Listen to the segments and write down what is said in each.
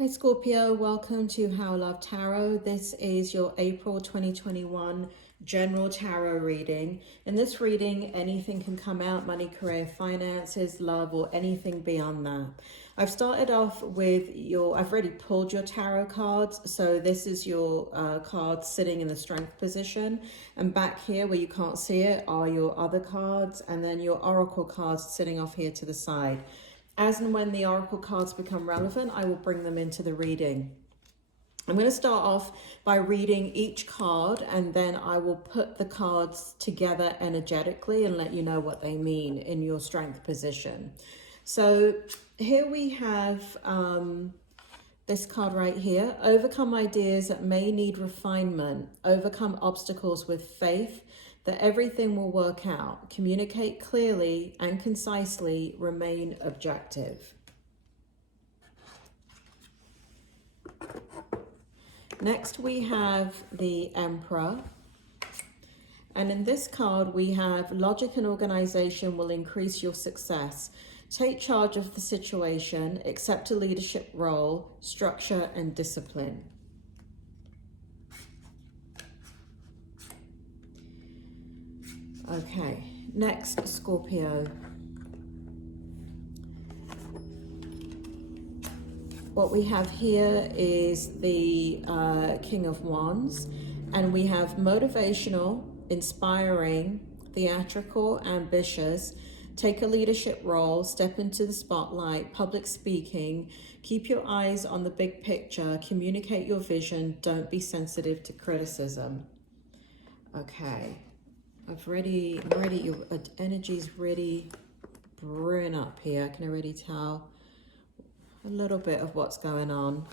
Hi Scorpio, welcome to How Love Tarot. This is your April 2021 general tarot reading. In this reading, anything can come out: money, career, finances, love, or anything beyond that. I've started off with I've already pulled your tarot cards. So this is your cards sitting in the strength position. And back here where you can't see it are your other cards, and then your oracle cards sitting off here to the side. As and when the oracle cards become relevant, I will bring them into the reading. I'm going to start off by reading each card, and then I will put the cards together energetically and let you know what they mean in your strength position. So here we have this card right here. Overcome ideas that may need refinement. Overcome obstacles with faith that everything will work out. Communicate clearly and concisely. Remain objective. Next we have the Emperor. And in this card we have logic and organization will increase your success. Take charge of the situation. Accept a leadership role. Structure and discipline. Okay, next, Scorpio. What we have here is the King of Wands, and we have motivational, inspiring, theatrical, ambitious, take a leadership role, step into the spotlight, public speaking, keep your eyes on the big picture, communicate your vision, don't be sensitive to criticism. Okay. Your energy's really brewing up here. I can already tell a little bit of what's going on.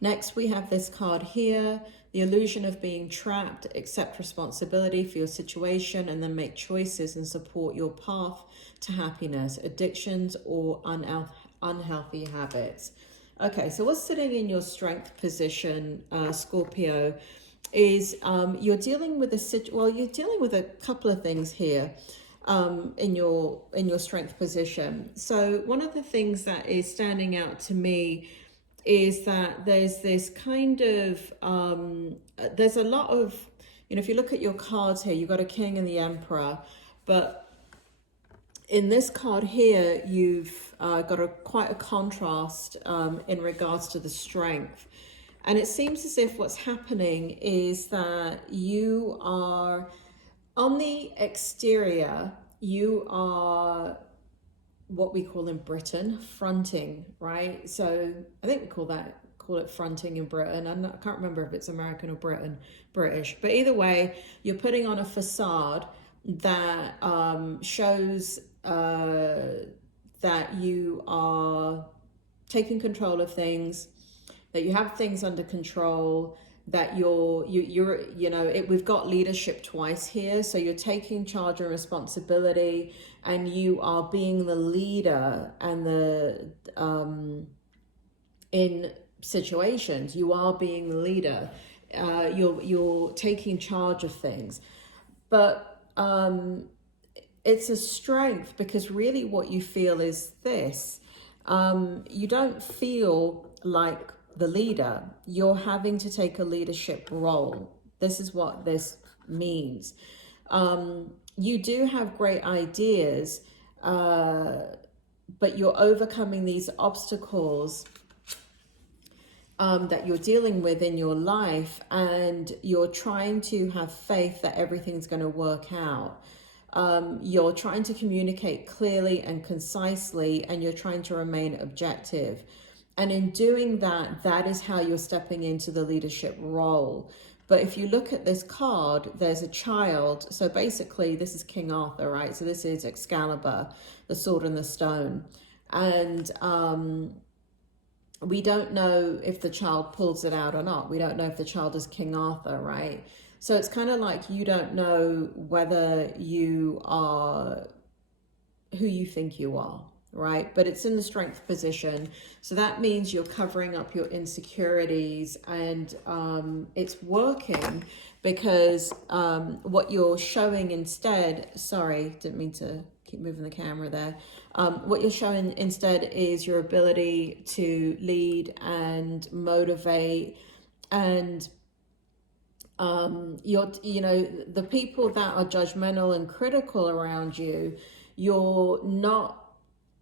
Next, we have this card here, the illusion of being trapped. Accept responsibility for your situation and then make choices and support your path to happiness, addictions, or unhealthy habits. Okay, so what's sitting in your strength position, Scorpio, is you're dealing with you're dealing with a couple of things here in your strength position. So one of the things that is standing out to me is that there's this kind of there's a lot of, if you look at your cards here, you've got a king and the emperor, but in this card here you've got quite a contrast in regards to the strength. And it seems as if what's happening is that you are, on the exterior, you are what we call in Britain, fronting, right? So I think we call it fronting in Britain. I can't remember if it's American or British. But either way, you're putting on a facade that shows that you are taking control of things, that you have things under control, that we've got leadership twice here. So you're taking charge and responsibility, and you are being the leader, and in situations, you are being the leader. You're taking charge of things. But it's a strength, because really what you feel is this. You don't feel like the leader. You're having to take a leadership role. This is what this means. You do have great ideas, but you're overcoming these obstacles that you're dealing with in your life, and you're trying to have faith that everything's going to work out. You're trying to communicate clearly and concisely, and you're trying to remain objective. And in doing that, that is how you're stepping into the leadership role. But if you look at this card, there's a child. So basically, this is King Arthur, right? So this is Excalibur, the sword and the stone. And we don't know if the child pulls it out or not. We don't know if the child is King Arthur, right? So it's kind of like you don't know whether you are who you think you are, right? But it's in the strength position. So that means you're covering up your insecurities, and it's working, because what you're showing instead, sorry, didn't mean to keep moving the camera there. What you're showing instead is your ability to lead and motivate, and the people that are judgmental and critical around you, you're not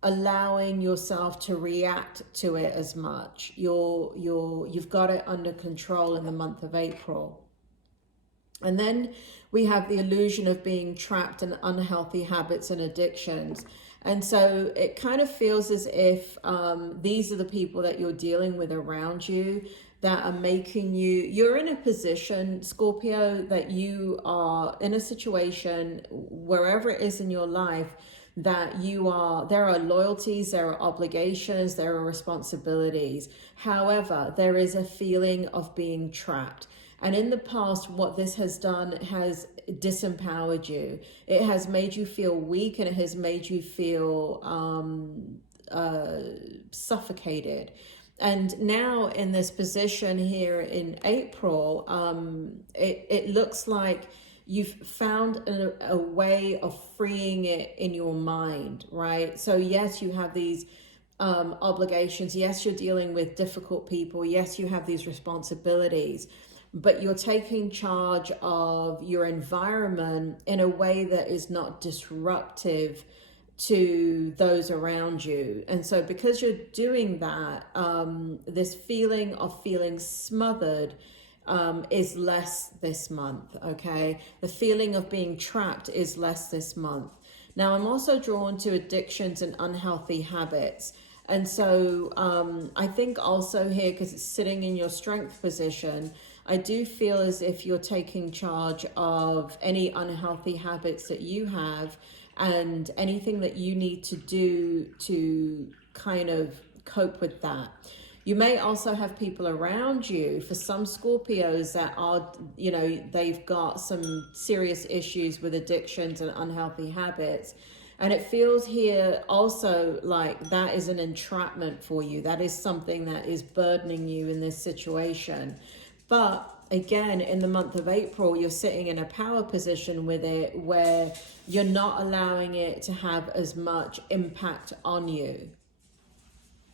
allowing yourself to react to it as much. You've got it under control in the month of April. And then we have the illusion of being trapped in unhealthy habits and addictions. And so it kind of feels as if these are the people that you're dealing with around you that are making you're in a position, Scorpio, that you are in a situation, wherever it is in your life, that there are loyalties, there are obligations, there are responsibilities. However, there is a feeling of being trapped. And in the past, what this has done has disempowered you. It has made you feel weak, and it has made you feel suffocated. And now in this position here in April, it looks like you've found a way of freeing it in your mind, right? So yes, you have these obligations. Yes, you're dealing with difficult people. Yes, you have these responsibilities, but you're taking charge of your environment in a way that is not disruptive to those around you. And so because you're doing that, this feeling of feeling smothered is less this month, okay? The feeling of being trapped is less this month. Now, I'm also drawn to addictions and unhealthy habits. And so I think also here, because it's sitting in your strength position, I do feel as if you're taking charge of any unhealthy habits that you have and anything that you need to do to kind of cope with that. You may also have people around you, for some Scorpios, that are, they've got some serious issues with addictions and unhealthy habits. And it feels here also like that is an entrapment for you. That is something that is burdening you in this situation. But again, in the month of April, you're sitting in a power position with it where you're not allowing it to have as much impact on you.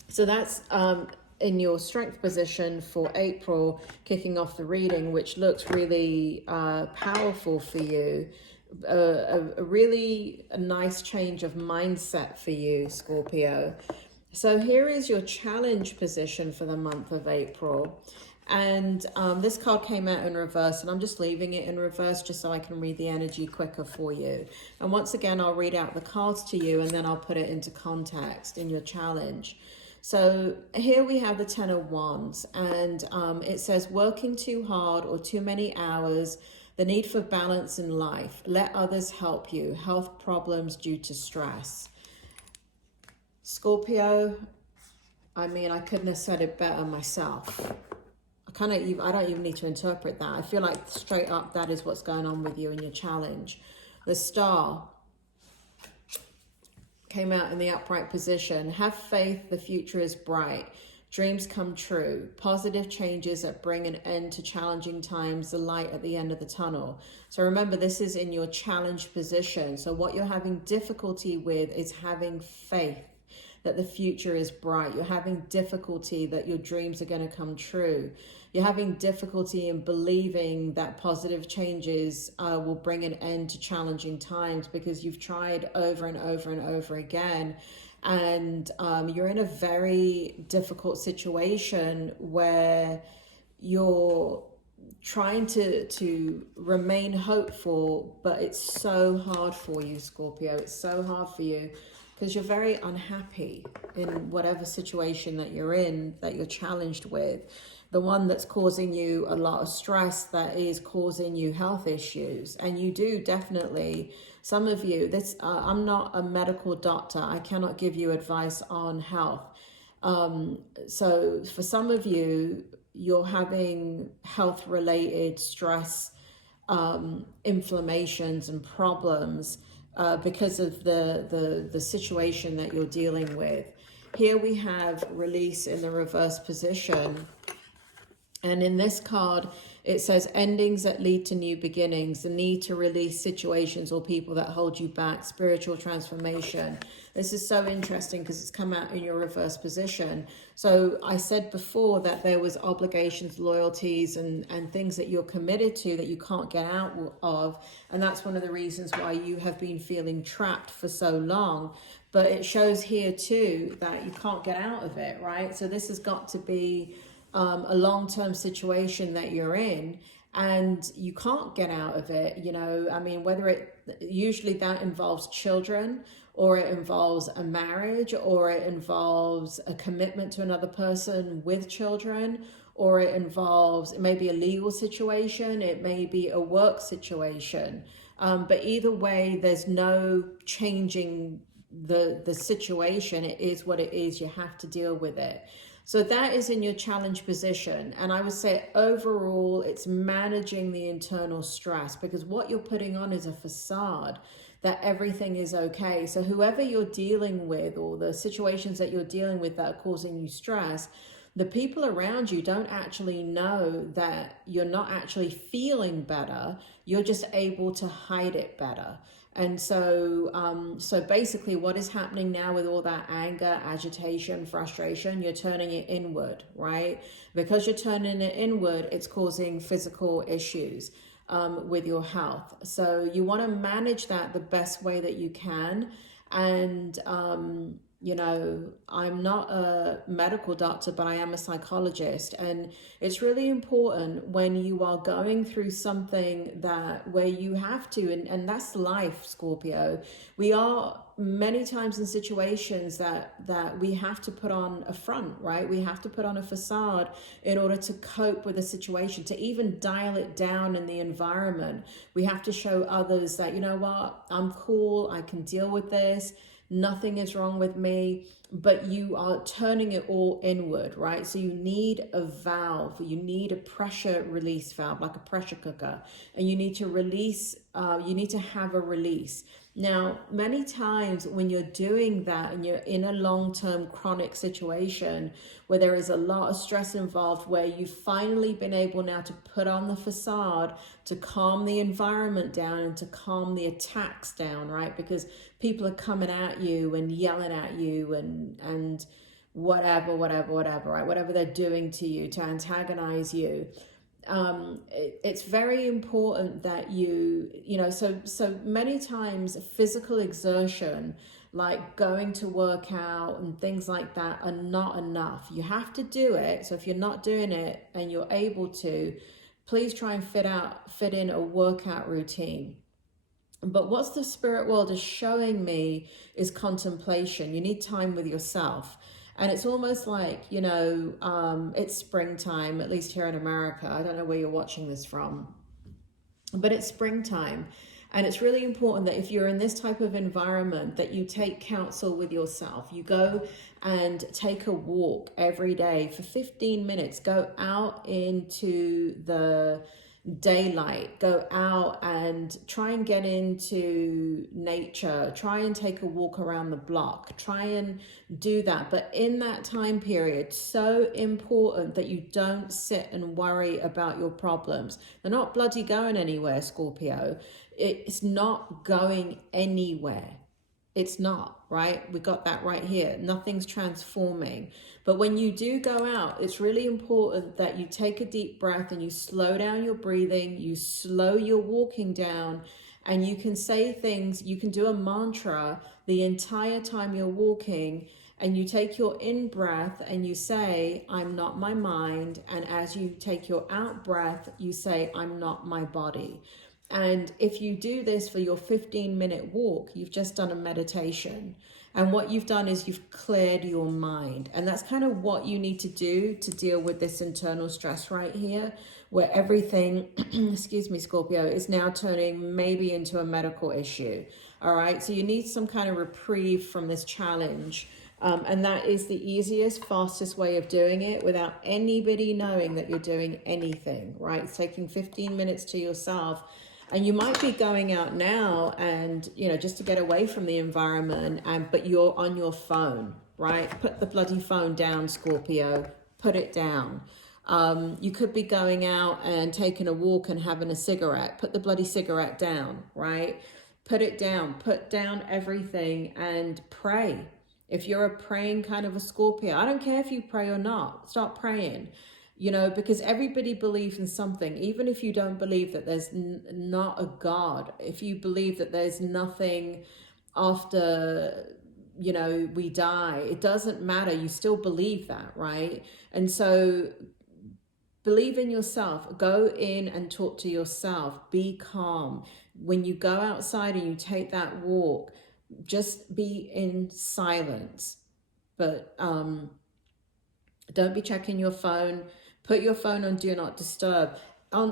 So that's in your strength position for April, kicking off the reading, which looks really powerful for you. A really nice change of mindset for you, Scorpio. So here is your challenge position for the month of April. And this card came out in reverse, and I'm just leaving it in reverse just so I can read the energy quicker for you. And once again, I'll read out the cards to you, and then I'll put it into context in your challenge. So here we have the Ten of Wands, and it says, working too hard or too many hours, the need for balance in life. Let others help you. Health problems due to stress. Scorpio, I mean, I couldn't have said it better myself. I don't even need to interpret that. I feel like straight up that is what's going on with you in your challenge. The Star came out in the upright position. Have faith, the future is bright. Dreams come true. Positive changes that bring an end to challenging times, the light at the end of the tunnel. So remember, this is in your challenge position. So what you're having difficulty with is having faith that the future is bright. You're having difficulty that your dreams are going to come true. You're having difficulty in believing that positive changes will bring an end to challenging times because you've tried over and over and over again. And you're in a very difficult situation where you're trying to remain hopeful, but it's so hard for you, Scorpio. It's so hard for you because you're very unhappy in whatever situation that you're in, that you're challenged with. The one that's causing you a lot of stress, that is causing you health issues. And you do definitely, some of you, I'm not a medical doctor. I cannot give you advice on health. So for some of you, you're having health-related stress, inflammations and problems because of the situation that you're dealing with. Here we have release in the reverse position. And in this card, it says endings that lead to new beginnings, the need to release situations or people that hold you back, spiritual transformation. This is so interesting because it's come out in your reverse position. So I said before that there was obligations, loyalties, and things that you're committed to that you can't get out of. And that's one of the reasons why you have been feeling trapped for so long. But it shows here too that you can't get out of it, right? So this has got to be a long-term situation that you're in, and you can't get out of it. You know, I mean, usually that involves children, or it involves a marriage, or it involves a commitment to another person with children, or it may be a legal situation, it may be a work situation. But either way, there's no changing the situation. It is what it is. You have to deal with it. So that is in your challenge position. And I would say overall, it's managing the internal stress, because what you're putting on is a facade that everything is okay. So whoever you're dealing with, or the situations that you're dealing with that are causing you stress, the people around you don't actually know that you're not actually feeling better. You're just able to hide it better. And so basically what is happening now with all that anger, agitation, frustration, you're turning it inward, right? Because you're turning it inward, it's causing physical issues with your health. So you want to manage that the best way that you can. And, you know, I'm not a medical doctor, but I am a psychologist. And it's really important when you are going through something where you have to, and that's life, Scorpio. We are many times in situations that we have to put on a front, right? We have to put on a facade in order to cope with a situation, to even dial it down in the environment. We have to show others that, you know what, I'm cool, I can deal with this. Nothing is wrong with me, but you are turning it all inward, right? So you need a valve, you need a pressure release valve, like a pressure cooker, and you need to release, you need to have a release. Now, many times when you're doing that and you're in a long-term chronic situation where there is a lot of stress involved, where you've finally been able now to put on the facade to calm the environment down and to calm the attacks down, right? Because people are coming at you and yelling at you and whatever, right? Whatever they're doing to you to antagonize you. It's very important that you know, so many times physical exertion, like going to work out and things like that, are not enough. You have to do it. So if you're not doing it and you're able to, please try and fit in a workout routine. But what's the spirit world is showing me is contemplation. You need time with yourself. And it's almost like, you know, it's springtime, at least here in America. I don't know where you're watching this from, but it's springtime. And it's really important that if you're in this type of environment, that you take counsel with yourself. You go and take a walk every day for 15 minutes. Go out into the daylight, go out and try and get into nature, try and take a walk around the block, try and do that. But in that time period, so important that you don't sit and worry about your problems. They're not bloody going anywhere, Scorpio. It's not going anywhere. It's not, right? We got that right here. Nothing's transforming. But when you do go out, it's really important that you take a deep breath and you slow down your breathing, you slow your walking down, and you can say things, you can do a mantra the entire time you're walking, and you take your in breath and you say, I'm not my mind. And as you take your out breath, you say, I'm not my body. And if you do this for your 15-minute walk, you've just done a meditation. And what you've done is you've cleared your mind. And that's kind of what you need to do to deal with this internal stress right here, where everything, excuse me, Scorpio, is now turning maybe into a medical issue. All right. So you need some kind of reprieve from this challenge. And that is the easiest, fastest way of doing it without anybody knowing that you're doing anything, right? It's taking 15 minutes to yourself. And you might be going out now and, you know, just to get away from the environment, but you're on your phone, right? Put the bloody phone down, Scorpio. Put it down. You could be going out and taking a walk and having a cigarette. Put the bloody cigarette down, right? Put it down. Put down everything and pray. If you're a praying kind of a Scorpio, I don't care if you pray or not. Start praying, you know, because everybody believes in something. Even if you don't believe that there's not a God, if you believe that there's nothing after, you know, we die, it doesn't matter. You still believe that, right? And so believe in yourself. Go in and talk to yourself. Be calm. When you go outside and you take that walk, just be in silence. But don't be checking your phone. Put your phone on do not disturb.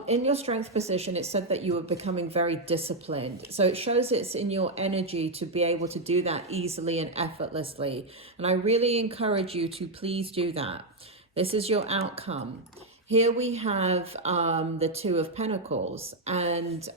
In your strength position, it said that you were becoming very disciplined. So it shows it's in your energy to be able to do that easily and effortlessly. And I really encourage you to please do that. This is your outcome. Here we have the Two of Pentacles. And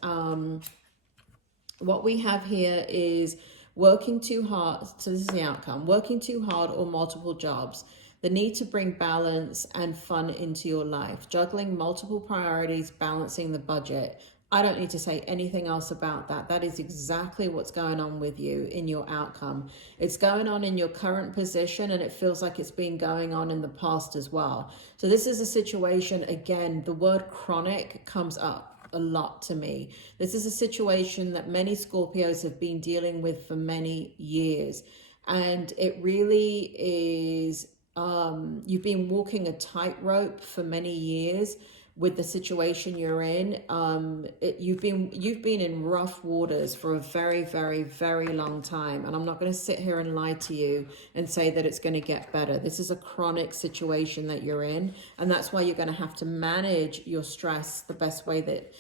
what we have here is working too hard. So this is the outcome. Working too hard or multiple jobs. The need to bring balance and fun into your life. Juggling multiple priorities, balancing the budget. I don't need to say anything else about that. That is exactly what's going on with you in your outcome. It's going on in your current position, and it feels like it's been going on in the past as well. So this is a situation, again, the word chronic comes up a lot to me. This is a situation that many Scorpios have been dealing with for many years. And it really is, you've been walking a tightrope for many years with the situation you're in. You've been in rough waters for a very, very, very long time. And I'm not going to sit here and lie to you and say that it's going to get better. This is a chronic situation that you're in. And that's why you're going to have to manage your stress the best way that...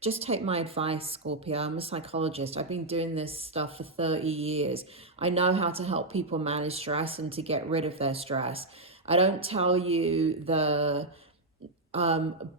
Just take my advice, Scorpio. I'm a psychologist. I've been doing this stuff for 30 years. I know how to help people manage stress and to get rid of their stress. I don't tell you the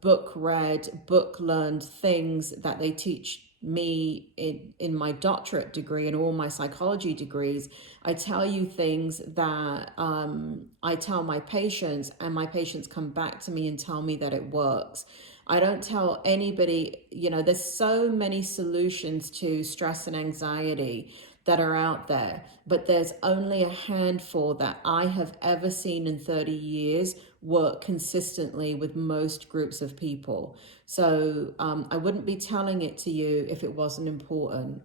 book read, book learned things that they teach me in my doctorate degree and all my psychology degrees. I tell you things that I tell my patients, and my patients come back to me and tell me that it works. I don't tell anybody, you know, there's so many solutions to stress and anxiety that are out there, but there's only a handful that I have ever seen in 30 years work consistently with most groups of people. So I wouldn't be telling it to you if it wasn't important.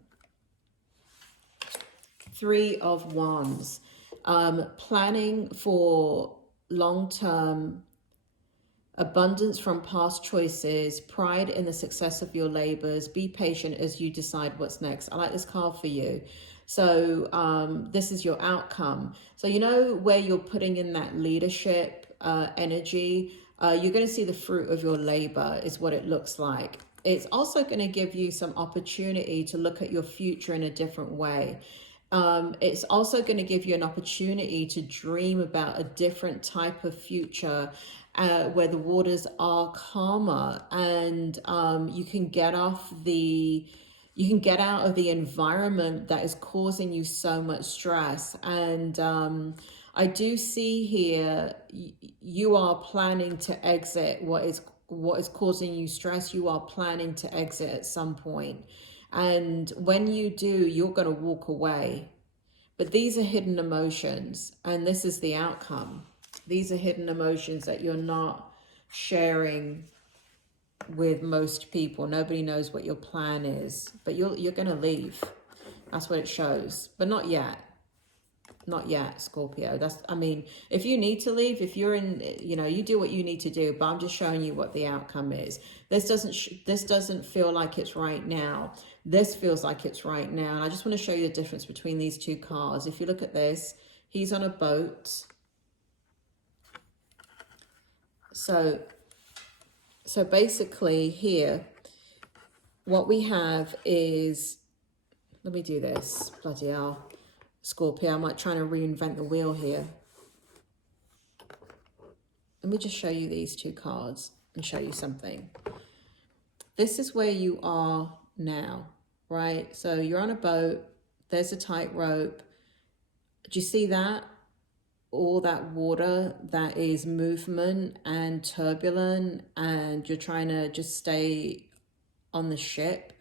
Three of Wands, planning for long-term abundance from past choices, pride in the success of your labors. Be patient as you decide what's next. I like this card for you. So this is your outcome. So you know where you're putting in that leadership energy, you're going to see the fruit of your labor is what it looks like. It's also going to give you some opportunity to look at your future in a different way. It's also going to give you an opportunity to dream about a different type of future where the waters are calmer, and you can get out of the environment that is causing you so much stress. And I do see here you are planning to exit what is causing you stress. You are planning to exit at some point. And when you do, you're going to walk away. But these are hidden emotions, and this is the outcome. These are hidden emotions that you're not sharing with most people. Nobody knows what your plan is, but you're going to leave. That's what it shows, but not yet. Not yet, Scorpio. I mean, if you need to leave, if you're in, you know, you do what you need to do, but I'm just showing you what the outcome is. This doesn't feel like it's right now. This feels like it's right now. And I just want to show you the difference between these two cards. If you look at this, he's on a boat. So basically here, what we have is, let me do this, bloody hell. Scorpio, I'm like trying to reinvent the wheel here. Let me just show you these two cards and show you something. This is where you are now, right? So you're on a boat, there's a tightrope. Do you see that? all that water that is movement and turbulent, and you're trying to just stay on the ship,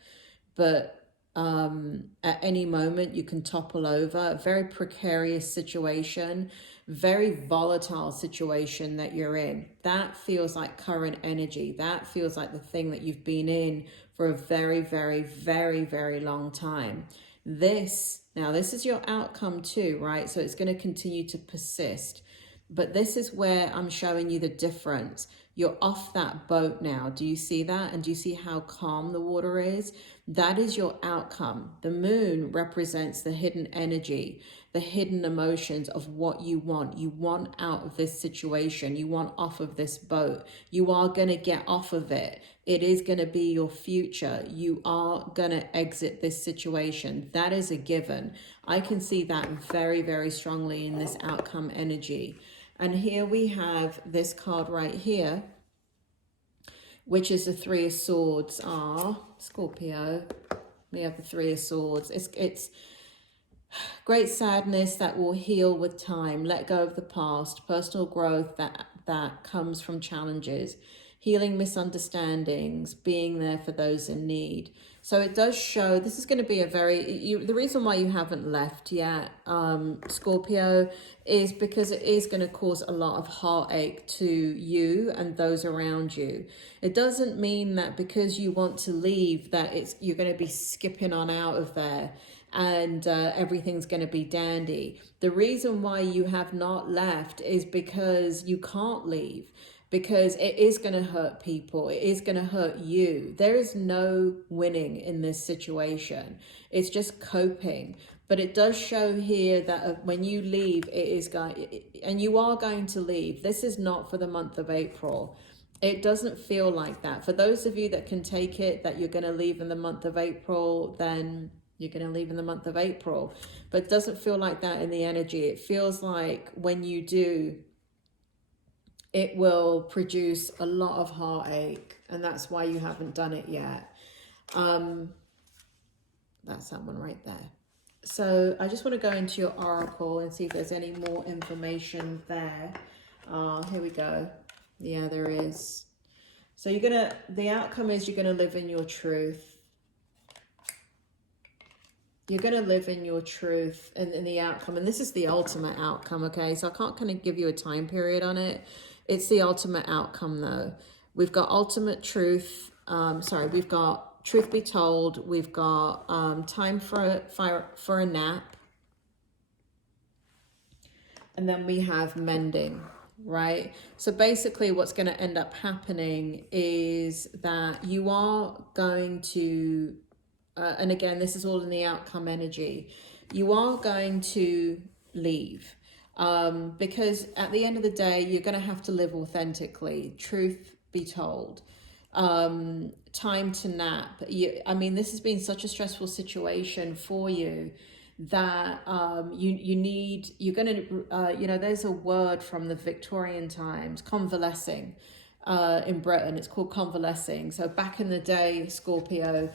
but at any moment you can topple over. A very precarious situation, very volatile situation that you're in. That feels like current energy. That feels like the thing that you've been in for a very, very, very, very long time. Now this is your outcome too, right? So it's going to continue to persist. But this is where I'm showing you the difference. You're off that boat now. Do you see that? And do you see how calm the water is? That is your outcome. The moon represents the hidden energy, the hidden emotions of what you want. You want out of this situation. You want off of this boat. You are going to get off of it. It is going to be your future. You are going to exit this situation. That is a given. I can see that very, very strongly in this outcome energy. And here we have this card right here, which is the Three of Swords. Scorpio, we have the Three of Swords. It's great sadness that will heal with time. Let go of the past. Personal growth that comes from challenges. Healing misunderstandings. Being there for those in need. So it does show, this is going to be a the reason why you haven't left yet, Scorpio, is because it is going to cause a lot of heartache to you and those around you. It doesn't mean that because you want to leave that you're going to be skipping on out of there and everything's going to be dandy. The reason why you have not left is because you can't leave. Because it is going to hurt people. It is going to hurt you. There is no winning in this situation. It's just coping. But it does show here that when you leave, and you are going to leave. This is not for the month of April. It doesn't feel like that. For those of you that can take it, that you're going to leave in the month of April, then you're going to leave in the month of April. But it doesn't feel like that in the energy. It feels like when you do, it will produce a lot of heartache, and that's why you haven't done it yet. That's that one right there. So I just want to go into your oracle and see if there's any more information there. Here we go. Yeah, there is. So the outcome is you're going to live in your truth. You're going to live in your truth and in the outcome. And this is the ultimate outcome, okay? So I can't kind of give you a time period on it. It's the ultimate outcome, though. We've got ultimate truth. We've got truth be told. We've got time for a nap. And then we have mending, right? So basically what's going to end up happening is that you are going to, and again, this is all in the outcome energy, you are going to leave. Because at the end of the day, you're going to have to live authentically, truth be told. Time to nap. This has been such a stressful situation for you that you're going to, there's a word from the Victorian times, convalescing. In Britain, it's called convalescing. So back in the day, Scorpio,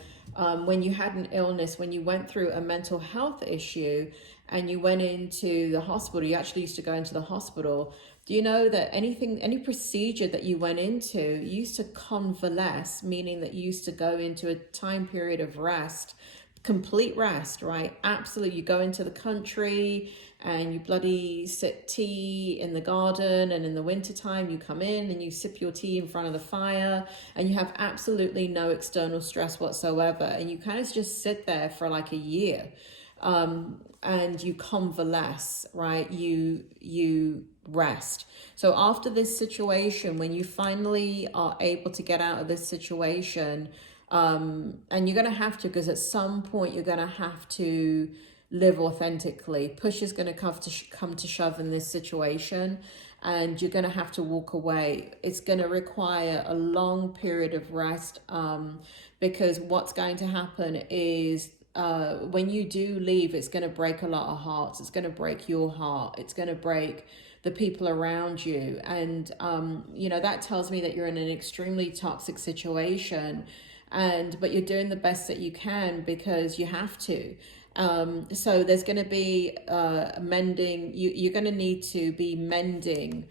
when you had an illness, when you went through a mental health issue and you went into the hospital, you actually used to go into the hospital. Do you know that any procedure that you went into, you used to convalesce, meaning that you used to go into a time period of rest, complete rest, right? Absolutely. You go into the country and you bloody sip tea in the garden, and in the wintertime you come in and you sip your tea in front of the fire and you have absolutely no external stress whatsoever, and you kind of just sit there for like a year, and you convalesce, right? You rest. So after this situation, when you finally are able to get out of this situation, and you're going to have to, because at some point you're going to have to live authentically. Push is going to come to shove in this situation, and you're going to have to walk away. It's going to require a long period of rest, because what's going to happen is when you do leave, it's going to break a lot of hearts. It's going to break your heart. It's going to break the people around you. And, that tells me that you're in an extremely toxic situation, but you're doing the best that you can because you have to. So there's going to be mending. You're going to need to be mending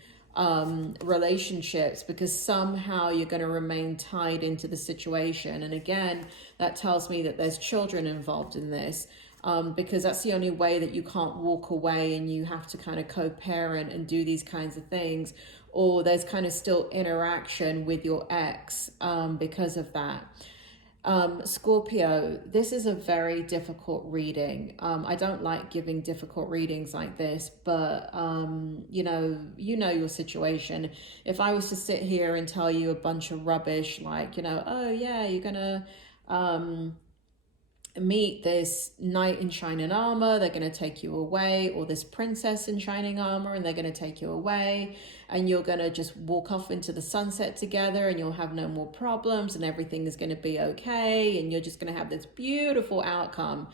relationships, because somehow you're going to remain tied into the situation. And again, that tells me that there's children involved in this, because that's the only way that you can't walk away and you have to kind of co-parent and do these kinds of things. Or there's kind of still interaction with your ex because of that. Scorpio, this is a very difficult reading. I don't like giving difficult readings like this, but you know your situation. If I was to sit here and tell you a bunch of rubbish, like, oh yeah, you're gonna meet this knight in shining armor, they're going to take you away, or this princess in shining armor and they're going to take you away, and you're going to just walk off into the sunset together and you'll have no more problems and everything is going to be okay and you're just going to have this beautiful outcome.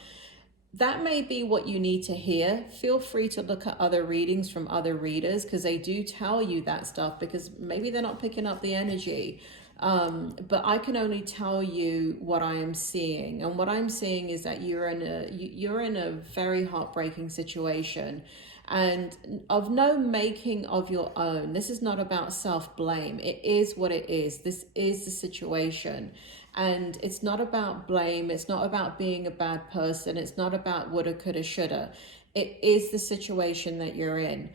That may be what you need to hear. Feel free to look at other readings from other readers, because they do tell you that stuff, because maybe they're not picking up the energy. But I can only tell you what I am seeing, and what I'm seeing is that you're in a very heartbreaking situation, and of no making of your own. This is not about self-blame. It is what it is. This is the situation, and it's not about blame. It's not about being a bad person. It's not about woulda, coulda, shoulda. It is the situation that you're in.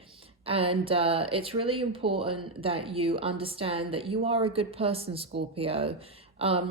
And it's really important that you understand that you are a good person, Scorpio.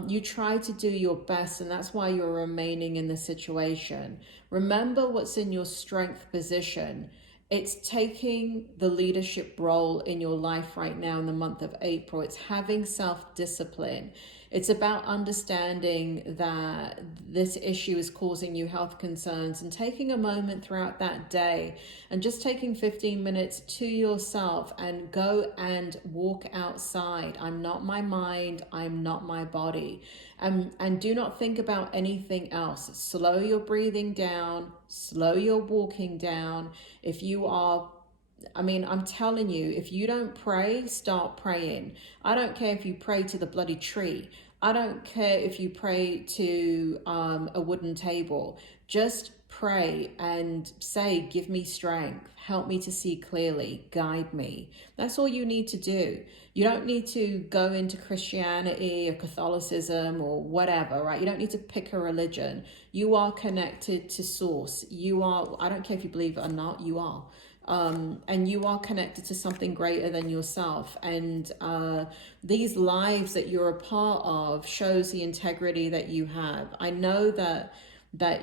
You try to do your best, and that's why you're remaining in the situation. Remember what's in your strength position. It's taking the leadership role in your life right now in the month of April. It's having self-discipline. It's about understanding that this issue is causing you health concerns, and taking a moment throughout that day and just taking 15 minutes to yourself and go and walk outside. I'm not my mind. I'm not my body. And do not think about anything else. Slow your breathing down. Slow your walking down. If you are I'm telling you, if you don't pray, start praying. I don't care if you pray to the bloody tree. I don't care if you pray to a wooden table. Just pray and say, give me strength. Help me to see clearly. Guide me. That's all you need to do. You don't need to go into Christianity or Catholicism or whatever, right? You don't need to pick a religion. You are connected to source. You are, I don't care if you believe it or not, you are. And you are connected to something greater than yourself. And these lives that you're a part of shows the integrity that you have. I know that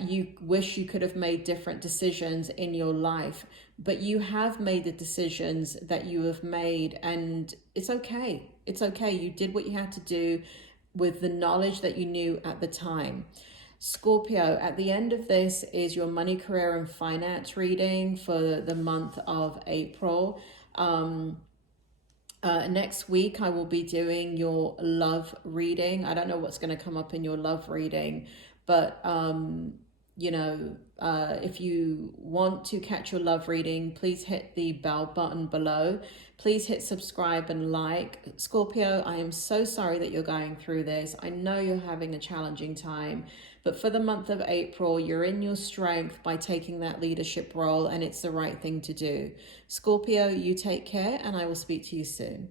you wish you could have made different decisions in your life, but you have made the decisions that you have made, and it's okay. It's okay. You did what you had to do with the knowledge that you knew at the time. Scorpio, at the end of this is your money, career, and finance reading for the month of April. Next week, I will be doing your love reading. I don't know what's going to come up in your love reading, but, if you want to catch your love reading, please hit the bell button below. Please hit subscribe and like. Scorpio, I am so sorry that you're going through this. I know you're having a challenging time, but for the month of April, you're in your strength by taking that leadership role, and it's the right thing to do. Scorpio, you take care, and I will speak to you soon.